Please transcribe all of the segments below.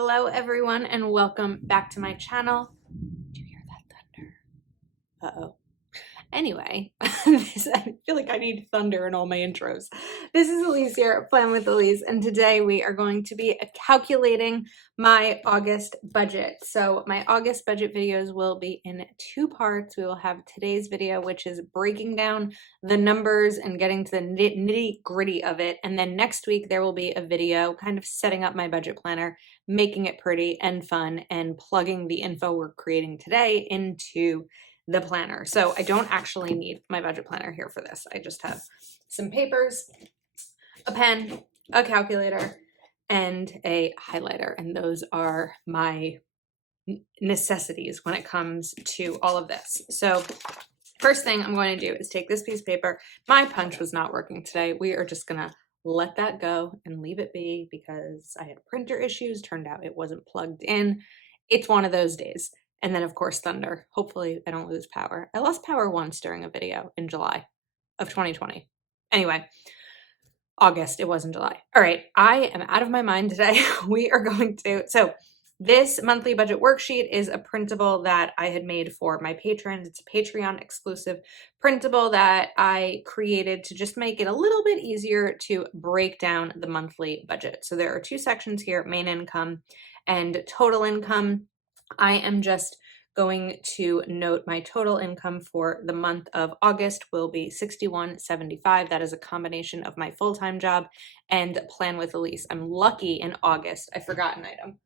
Hello everyone and welcome back to my channel. Do you hear that thunder? Uh-oh. Anyway, I feel like I need thunder in all my intros. This is Elise here at Plan with Elise, and today we are going to be calculating my August budget. So my August budget videos will be in two parts. We will have today's video, which is breaking down the numbers and getting to the nitty gritty of it. And then next week there will be a video kind of setting up my budget planner, making it pretty and fun, and plugging the info we're creating today into the planner. So I don't actually need my budget planner here for this. I just have some papers, a pen, a calculator, and a highlighter. And those are my necessities when it comes to all of this. So first thing I'm going to do is take this piece of paper. My punch was not working today. We are just gonna let that go and leave it be because I had printer issues. Turned out it wasn't plugged in. It's one of those days. And then of course, thunder. Hopefully I don't lose power. I lost power once during a video in July of 2020. Anyway, August, it wasn't July. All right, I am out of my mind today. We are going to, so this monthly budget worksheet is a printable that I had made for my patrons. It's a Patreon exclusive printable that I created to just make it a little bit easier to break down the monthly budget. So there are two sections here, main income and total income. I am just going to note my total income for the month of August will be $61.75. That is a combination of my full-time job and Plan with Elise. I'm lucky in August. I forgot an item.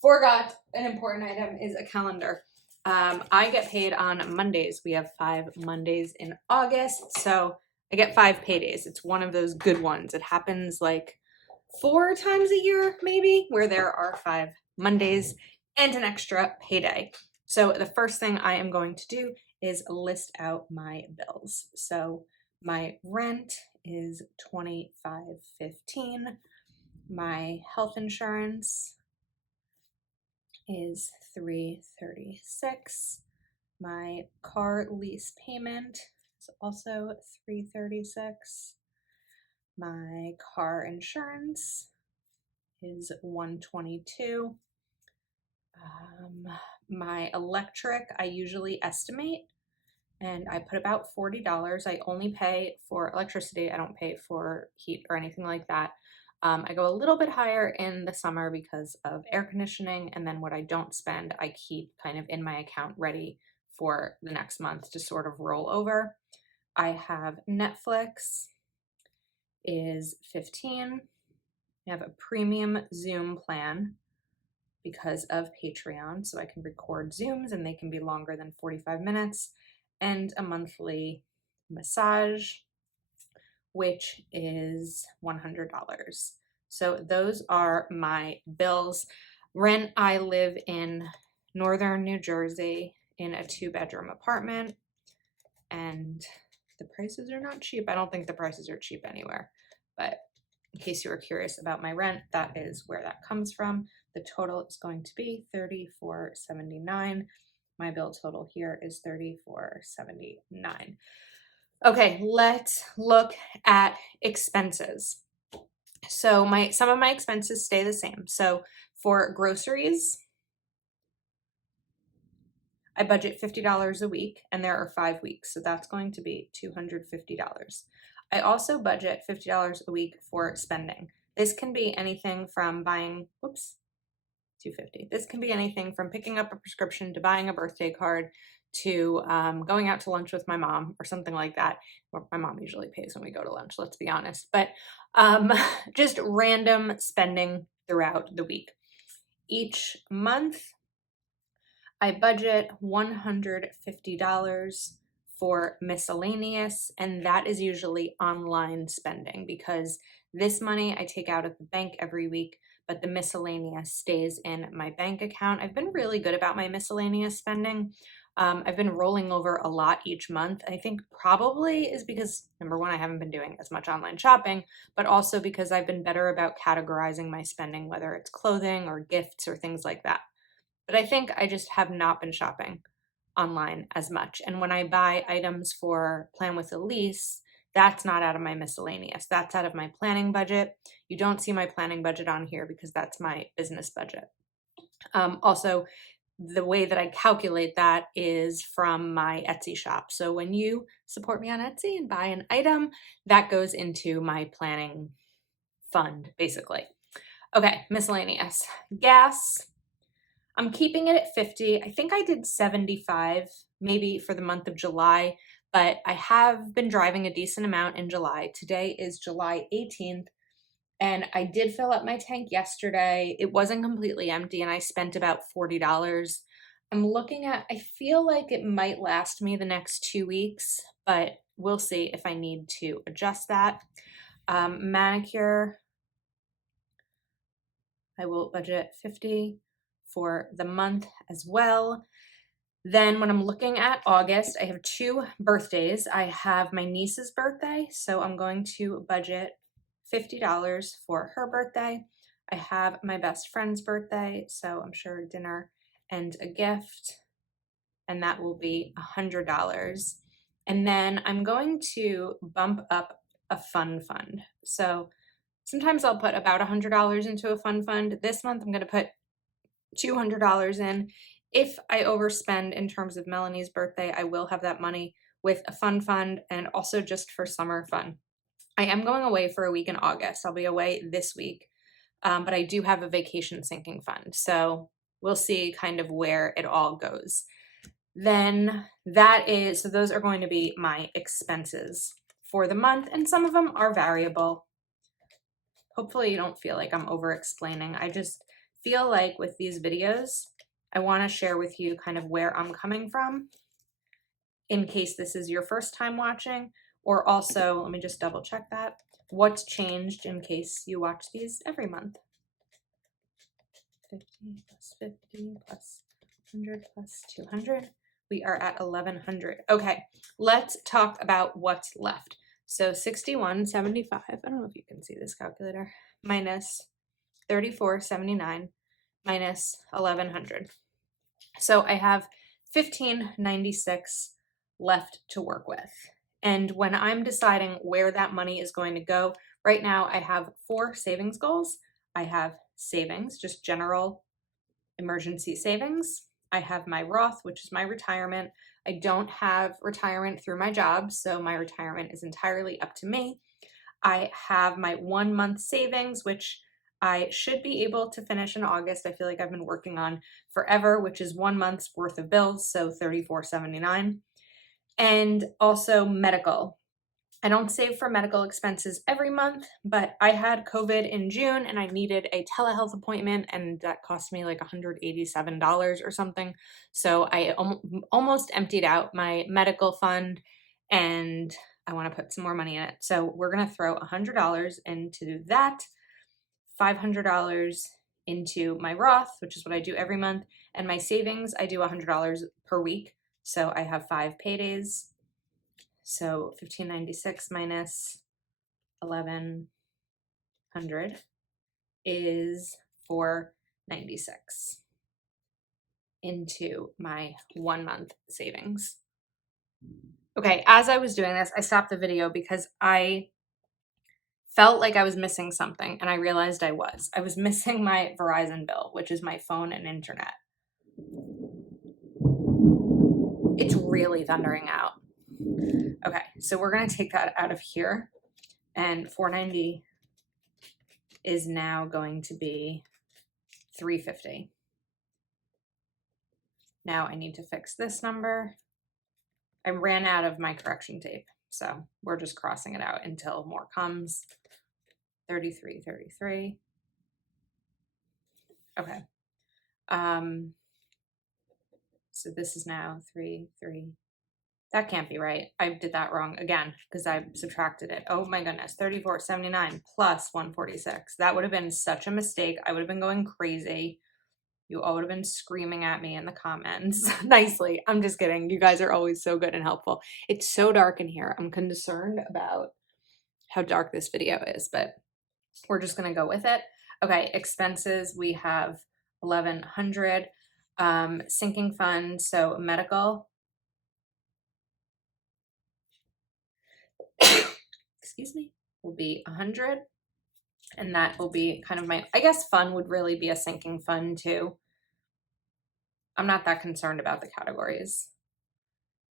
Forgot an important item is a calendar. I get paid on Mondays. We have 5 Mondays in August, so I get 5 paydays. It's one of those good ones. It happens like 4 times a year, maybe, where there are 5 Mondays and an extra payday. So the first thing I am going to do is list out my bills. So my rent is $25.15. My health insurance is $336. My car lease payment is also $336. My car insurance is $122. My electric, I usually estimate, and I put about $40. I only pay for electricity. I don't pay for heat or anything like that. I go a little bit higher in the summer because of air conditioning, and then what I don't spend, I keep kind of in my account ready for the next month to sort of roll over. I have Netflix is $15. I have a premium Zoom plan because of Patreon, so I can record Zooms and they can be longer than 45 minutes, and a monthly massage, which is $100. So those are my bills. Rent, I live in northern New Jersey in a 2-bedroom apartment, and the prices are not cheap. I don't think the prices are cheap anywhere, but in case you were curious about my rent, that is where that comes from. The total is going to be $34.79. My bill total here is $34.79. Okay, let's look at expenses. So some of my expenses stay the same. So for groceries, I budget $50 a week, and there are 5 weeks, so that's going to be $250. I also budget $50 a week for spending. This can be anything from buying, $250. This can be anything from picking up a prescription to buying a birthday card to going out to lunch with my mom or something like that. Well, my mom usually pays when we go to lunch, let's be honest, but just random spending throughout the week. Each month, I budget $150 for miscellaneous, and that is usually online spending because this money I take out at the bank every week, but the miscellaneous stays in my bank account. I've been really good about my miscellaneous spending. I've been rolling over a lot each month. I think probably is because, number one, I haven't been doing as much online shopping, but also because I've been better about categorizing my spending, whether it's clothing or gifts or things like that. But I think I just have not been shopping online as much. And when I buy items for Plan with Elise, that's not out of my miscellaneous. That's out of my planning budget. You don't see my planning budget on here because that's my business budget. Also, the way that I calculate that is from my Etsy shop. So when you support me on Etsy and buy an item, that goes into my planning fund, basically. Okay, miscellaneous. Gas, I'm keeping it at 50. I think I did 75 maybe for the month of July, but I have been driving a decent amount in July. Today is July 18th, and I did fill up my tank yesterday. It wasn't completely empty, and I spent about $40. I'm looking at, I feel like it might last me the next 2 weeks, but we'll see if I need to adjust that. Manicure, I will budget 50 for the month as well. Then when I'm looking at August, I have 2 birthdays. I have my niece's birthday, so I'm going to budget $50 for her birthday. I have my best friend's birthday, so I'm sure dinner and a gift, and that will be $100. And then I'm going to bump up a fun fund. So sometimes I'll put about $100 into a fun fund. This month I'm going to put $200 in. If I overspend in terms of Melanie's birthday, I will have that money with a fun fund and also just for summer fun. I am going away for a week in August. I'll be away this week, but I do have a vacation sinking fund. So we'll see kind of where it all goes. Then so those are going to be my expenses for the month, and some of them are variable. Hopefully you don't feel like I'm over explaining. I just feel like with these videos, I want to share with you kind of where I'm coming from in case this is your first time watching, or also, let me just double check that, what's changed in case you watch these every month. 50 plus 50 plus 100 plus 200. We are at 1100. Okay, let's talk about what's left. So 61.75, I don't know if you can see this calculator, minus 34.79 minus 1100. So I have 1596 left to work with. And when I'm deciding where that money is going to go, right now I have 4 savings goals. I have savings, just general emergency savings. I have my Roth, which is my retirement. I don't have retirement through my job, so my retirement is entirely up to me. I have my 1 month savings, which I should be able to finish in August. I feel like I've been working on forever, which is 1 month's worth of bills, so $34.79. And also medical. I don't save for medical expenses every month, but I had COVID in June and I needed a telehealth appointment, and that cost me like $187 or something. So I almost emptied out my medical fund, and I want to put some more money in it. So we're going to throw $100 into that, $500 into my Roth, which is what I do every month, and my savings, I do $100 per week. So I have 5 paydays. So 1596 minus 1100 is 496 into my 1 month savings. Okay, as I was doing this, I stopped the video because I felt like I was missing something, and I realized I was. I was missing my Verizon bill, which is my phone and internet. It's really thundering out. Okay, so we're going to take that out of here, and 490 is now going to be 350. Now I need to fix this number. I ran out of my correction tape, so we're just crossing it out until more comes. 33. Okay. So this is now 3. That can't be right. I did that wrong again because I subtracted it. Oh my goodness, 34.79 plus 146. That would have been such a mistake. I would have been going crazy. You all would have been screaming at me in the comments. Nicely. I'm just kidding. You guys are always so good and helpful. It's so dark in here. I'm concerned about how dark this video is, but we're just going to go with it. Okay, expenses, we have 1100. Sinking fund, so medical. Excuse me, will be 100, and that will be kind of my, I guess fun would really be a sinking fund too. I'm not that concerned about the categories.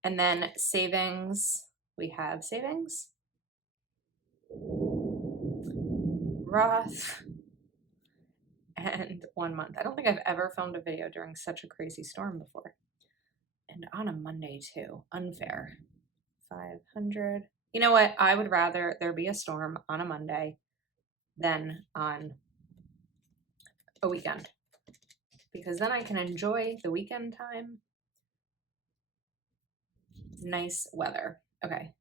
And then savings, we have savings, Roth, and 1 month. I don't think I've ever filmed a video during such a crazy storm before. And on a Monday too, unfair. 500. You know what? I would rather there be a storm on a Monday than on a weekend, because then I can enjoy the weekend time. Nice weather. Okay.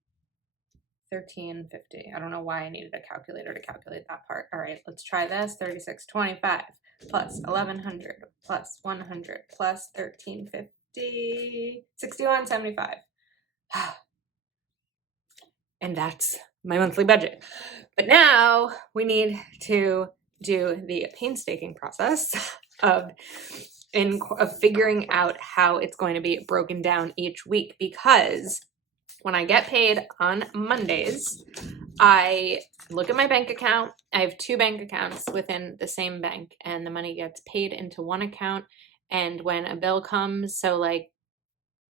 1350. I don't know why I needed a calculator to calculate that part. All right, let's try this. 3625 plus 1100 plus 100 plus 1350. 6175. And that's my monthly budget. But now we need to do the painstaking process of figuring out how it's going to be broken down each week, because when I get paid on Mondays, I look at my bank account. I have 2 bank accounts within the same bank, and the money gets paid into one account. And when a bill comes, so like,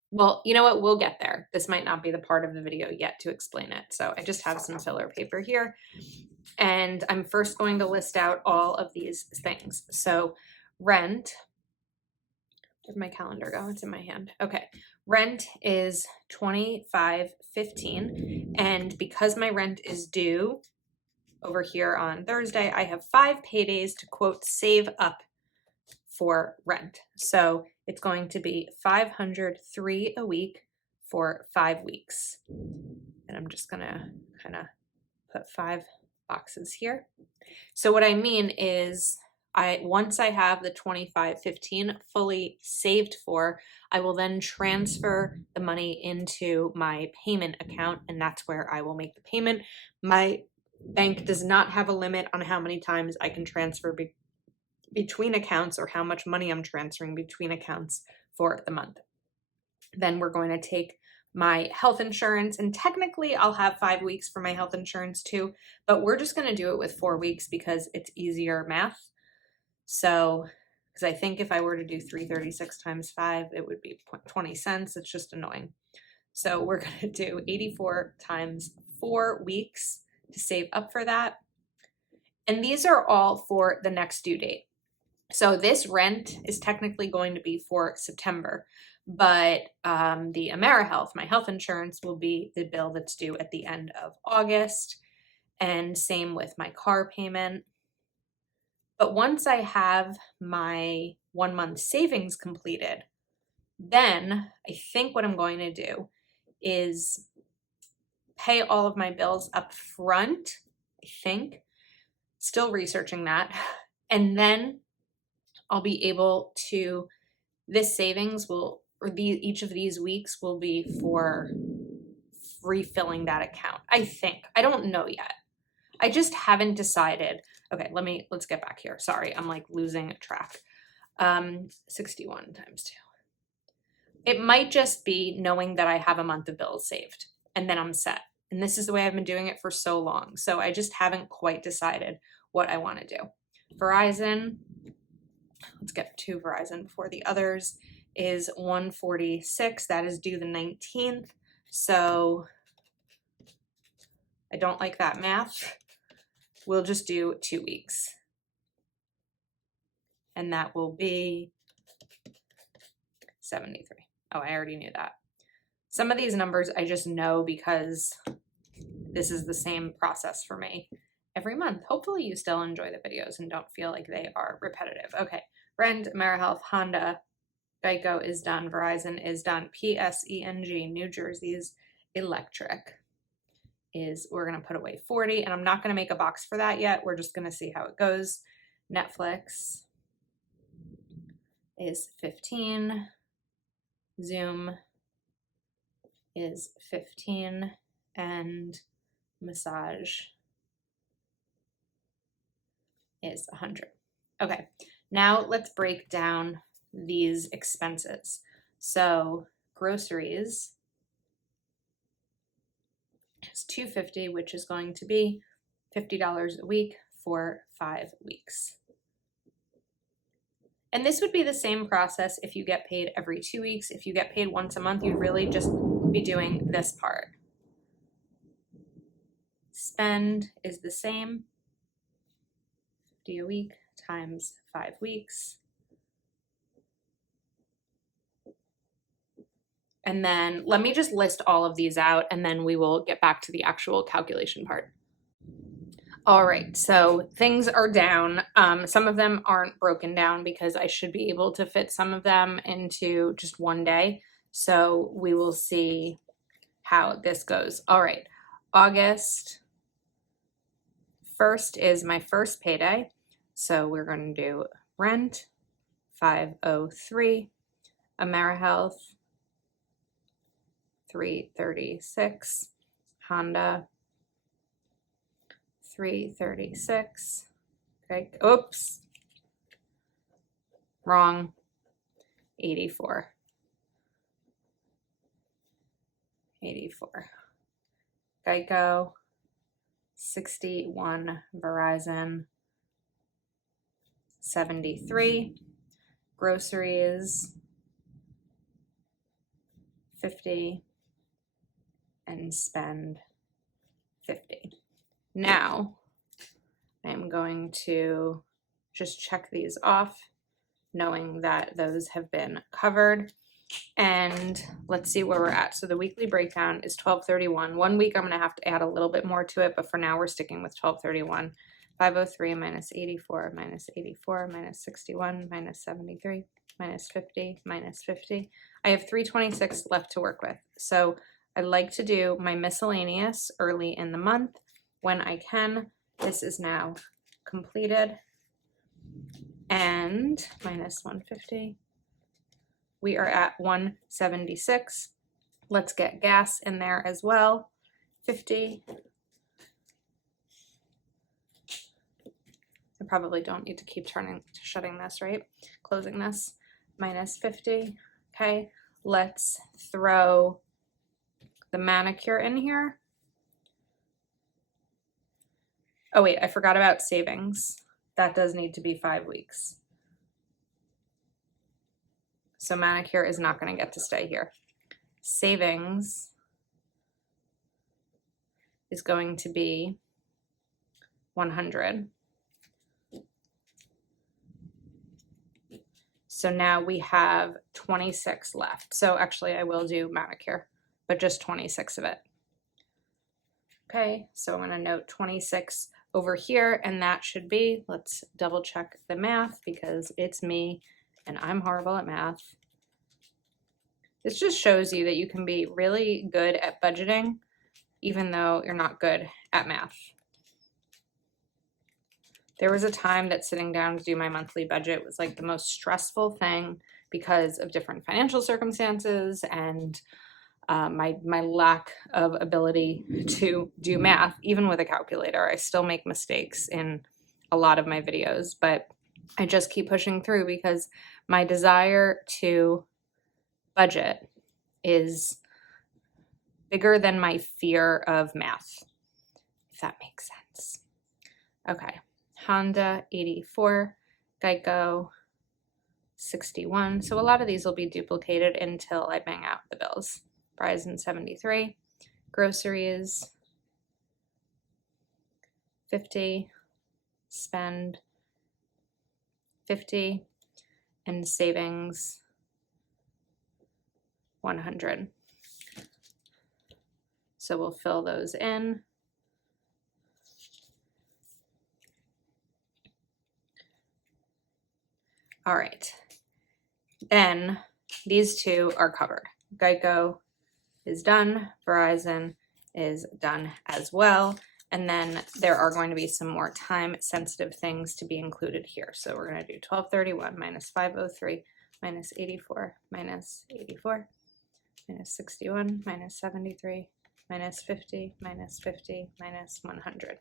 well, you know what? We'll get there. This might not be the part of the video yet to explain it. So I just have some filler paper here. And I'm first going to list out all of these things. So rent, where'd my calendar go? It's in my hand. Okay. Rent is $25.15. And because my rent is due over here on Thursday, I have 5 paydays to quote save up for rent. So it's going to be $503 a week for 5 weeks. And I'm just gonna kind of put 5 boxes here. So what I mean is once I have the $25.15 fully saved for, I will then transfer the money into my payment account, and that's where I will make the payment. My bank does not have a limit on how many times I can transfer between accounts, or how much money I'm transferring between accounts for the month. Then we're going to take my health insurance, and technically I'll have 5 weeks for my health insurance too, but we're just going to do it with 4 weeks because it's easier math. So, because I think if I were to do 336 times 5, it would be 20 cents. It's just annoying. So we're going to do 84 times 4 weeks to save up for that. And these are all for the next due date. So this rent is technically going to be for September, but the AmeriHealth, my health insurance, will be the bill that's due at the end of August, and same with my car payment. But once I have my 1 month savings completed, then I think what I'm going to do is pay all of my bills up front, I think. Still researching that. And then I'll be able to, this savings will, or each of these weeks will be for refilling that account. I think. I don't know yet. I just haven't decided. Okay, let's get back here. Sorry, I'm like losing track. 61 times 2. It might just be knowing that I have a month of bills saved, and then I'm set. And this is the way I've been doing it for so long. So I just haven't quite decided what I want to do. Verizon, let's get to Verizon before the others, is 146. That is due the 19th. So I don't like that math. We'll just do 2 weeks. And that will be 73. Oh, I already knew that. Some of these numbers I just know because this is the same process for me every month. Hopefully you still enjoy the videos and don't feel like they are repetitive. Okay, Rent, AmeriHealth, Honda, Geico is done, Verizon is done, PSENG, New Jersey's Electric is, we're gonna put away 40, and I'm not gonna make a box for that yet. We're just gonna see how it goes. Netflix is 15, Zoom is 15, and massage is 100. Okay, now let's break down these expenses. So groceries is $250, which is going to be $50 a week for 5 weeks. And this would be the same process if you get paid every 2 weeks. If you get paid once a month, you'd really just be doing this part. Spend is the same, 50 a week times 5 weeks. And then let me just list all of these out and then we will get back to the actual calculation part. All right, so things are down. Some of them aren't broken down because I should be able to fit some of them into just one day. So we will see how this goes. All right, August 1st is my first payday. So we're going to do rent, 503, AmeriHealth, 336, Honda, 336. Okay, oops, wrong, 84. 84. Geico, 61. Verizon, 73. Groceries, 50. And spend 50. Now, I'm going to just check these off, knowing that those have been covered. And let's see where we're at. So the weekly breakdown is 1231. 1 week I'm going to have to add a little bit more to it, but for now we're sticking with 1231. 503 minus 84 minus 84 minus 61 minus 73 minus 50 minus 50. I have 326 left to work with. So I like to do my miscellaneous early in the month when I can. This is now completed. And minus 150. We are at 176. Let's get gas in there as well. 50. I probably don't need to keep shutting this, right? Closing this. Minus 50. Okay, let's throw the manicure in here. Oh wait, I forgot about savings. That does need to be 5 weeks. So manicure is not going to get to stay here. Savings is going to be 100. So now we have 26 left. So actually I will do manicure, but just 26 of it. Okay, so I'm going to note 26 over here, and that should be, let's double check the math because it's me and I'm horrible at math. This just shows you that you can be really good at budgeting even though you're not good at math. There was a time that sitting down to do my monthly budget was like the most stressful thing because of different financial circumstances and my lack of ability to do math. Even with a calculator, I still make mistakes in a lot of my videos, but I just keep pushing through because my desire to budget is bigger than my fear of math, if that makes sense. Okay, Honda 84, Geico 61. So a lot of these will be duplicated until I bang out the bills. Verizon 73, groceries 50, spend 50, and savings 100. So we'll fill those in. All right, then these two are covered. Geico is done, Verizon is done as well. And then there are going to be some more time sensitive things to be included here. So we're going to do 1231 minus 503 minus 84 minus 84 minus 61 minus 73 minus 50 minus 50 minus 100.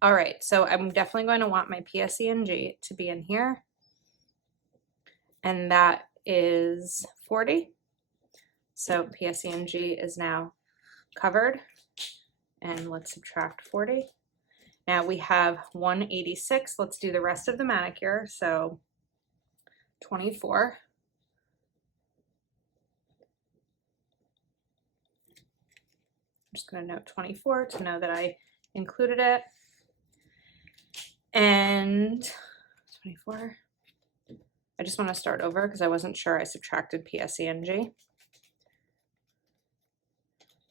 All right, so I'm definitely going to want my PSE&G to be in here. And that is 40. So PSE&G is now covered. And let's subtract 40. Now we have 186. Let's do the rest of the manicure. So 24. I'm just going to note 24 to know that I included it. And 24. I just want to start over because I wasn't sure I subtracted PSENG.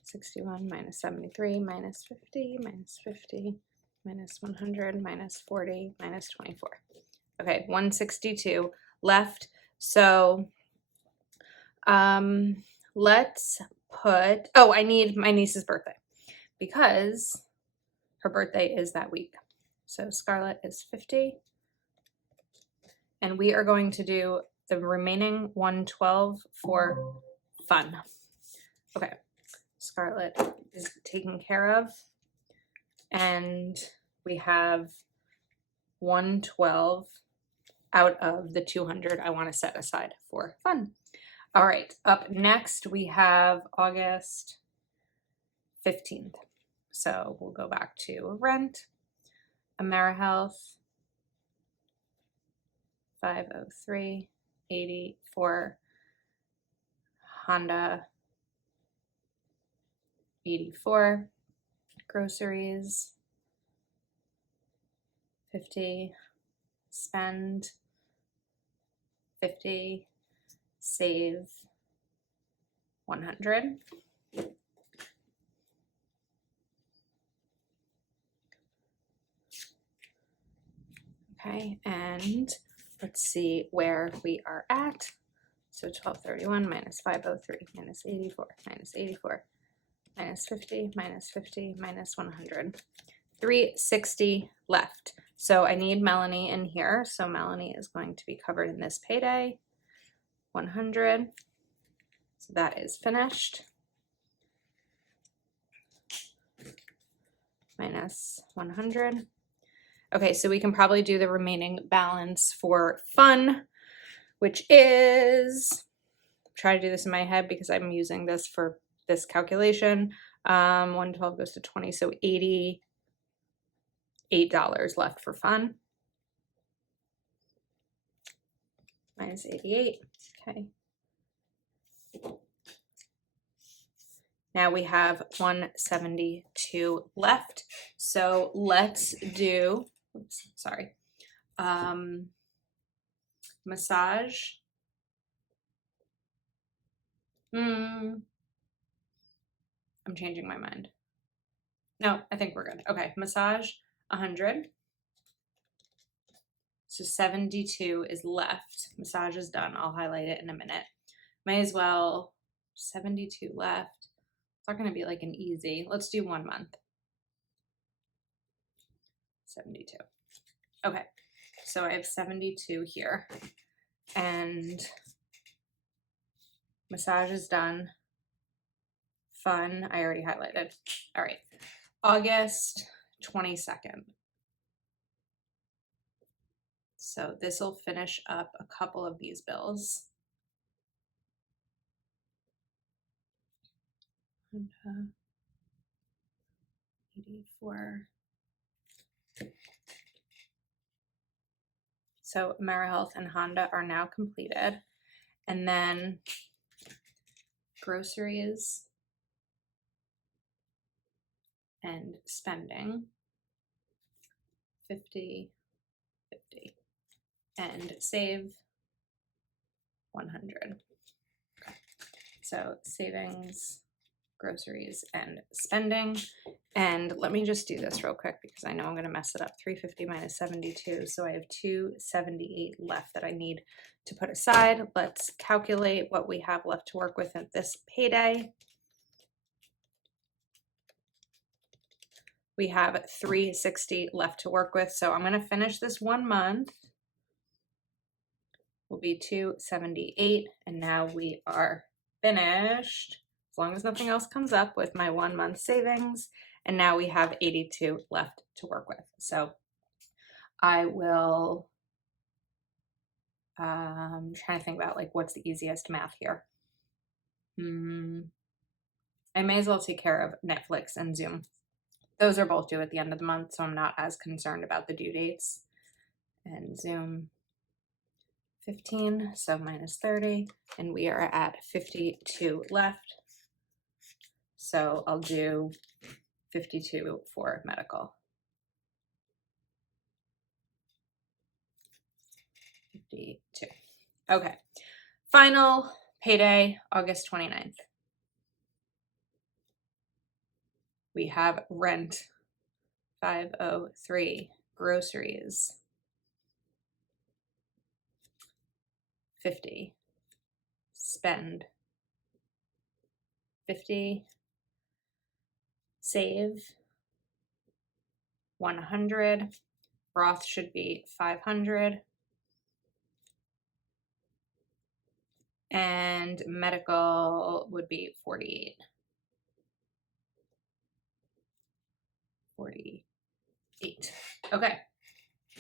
61 minus 73 minus 50 minus 50 minus 100 minus 40 minus 24. Okay, 162 left. So let's put, oh, I need my niece's birthday because her birthday is that week. So Scarlett is 50. And we are going to do the remaining 112 for fun. Okay, Scarlett is taken care of. And we have 112 out of the 200 I want to set aside for fun. All right, up next we have August 15th. So we'll go back to rent, AmeriHealth, 503, 84, Honda, 84, groceries, 50, spend, 50, save, 100. Okay, and let's see where we are at. So 1231 minus 503 minus 84 minus 84 minus 50 minus 50 minus 100. 360 left. So I need Melanie in here. So Melanie is going to be covered in this payday. 100. So that is finished. Minus 100. Okay, so we can probably do the remaining balance for fun, which is, try to do this in my head because I'm using this for this calculation. 112 goes to 20, so $88 left for fun. Minus 88, okay. Now we have 172 left. So let's do, oops, sorry, massage. I'm changing my mind. No, I think we're good. Okay, massage, 100. So 72 is left. Massage is done. I'll highlight it in a minute. May as well, 72 left. It's not going to be like an easy. Let's do 1 month. 72. Okay, so I have 72 here. And massage is done. Fun, I already highlighted. All right, August 22nd. So this will finish up a couple of these bills. And, 84. So AmeriHealth and Honda are now completed. And then groceries and spending, 50, 50. And save, 100. Okay. So savings, groceries, and spending. And let me just do this real quick because I know I'm going to mess it up. 350 minus 72. So I have 278 left that I need to put aside. Let's calculate what we have left to work with at this payday. We have 360 left to work with. So I'm going to finish this 1 month. Will be 278. And now we are finished, as long as nothing else comes up, with my 1 month savings. And now we have 82 left to work with. So I will, trying to think about like what's the easiest math here. I may as well take care of Netflix and Zoom. Those are both due at the end of the month, so I'm not as concerned about the due dates. And Zoom, 15, so minus 30, and we are at 52 left. So I'll do 52 for medical. 52. Okay. Final payday, August 29th. We have rent, 503, groceries, 50, spend, 50, save, 100, Roth should be 500, and medical would be 48. 48. Okay,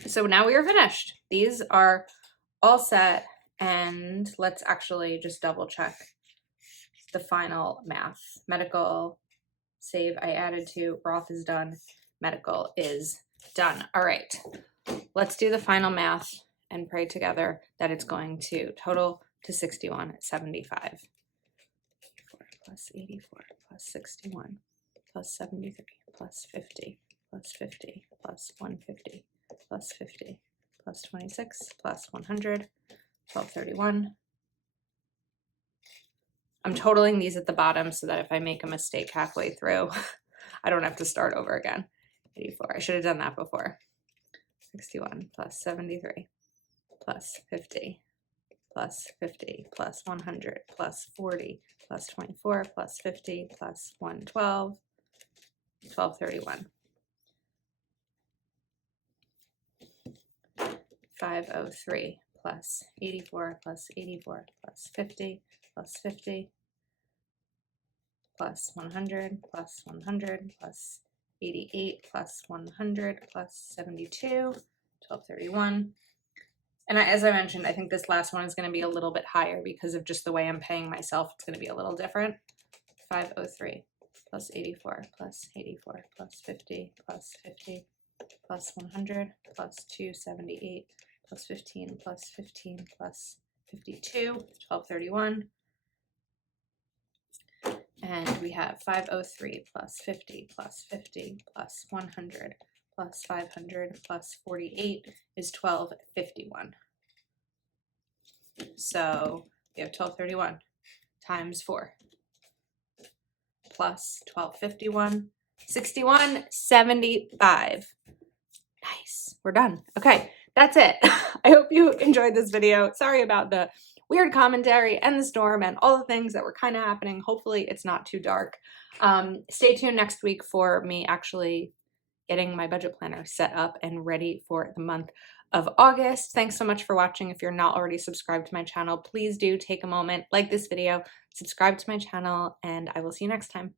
so now we are finished. These are all set, and let's actually just double check the final math. Medical, save, I added to, Roth is done, medical is done. All right, let's do the final math and pray together that it's going to total to 6175. plus 84 plus 61 plus 73 plus 50 plus 50 plus 150 plus 50 plus 26 plus 100, 1231. I'm totaling these at the bottom so that if I make a mistake halfway through, I don't have to start over again. 84. I should have done that before. 61 plus 73 plus 50 plus 50 plus 100 plus 40 plus 24 plus 50 plus 112, 1231. 503 plus 84 plus 84 plus 50 plus 50 plus 100 plus 100 plus 88 plus 100 plus 72, 1231. And as I mentioned, I think this last one is going to be a little bit higher because of just the way I'm paying myself. It's going to be a little different. 503 plus 84 plus 84 plus 50 plus 50 plus 100 plus 278 plus 15 plus 15 plus 52, 1231. And we have 503 plus 50 plus 50 plus 100 plus 500 plus 48 is 1251. So we have 1231 times 4 plus 1251, 6175. Nice, we're done. Okay, that's it. I hope you enjoyed this video. Sorry about the weird commentary and the storm and all the things that were kind of happening. Hopefully it's not too dark. Stay tuned next week for me actually getting my budget planner set up and ready for the month of August. Thanks so much for watching. If you're not already subscribed to my channel, please do take a moment, like this video, subscribe to my channel, and I will see you next time.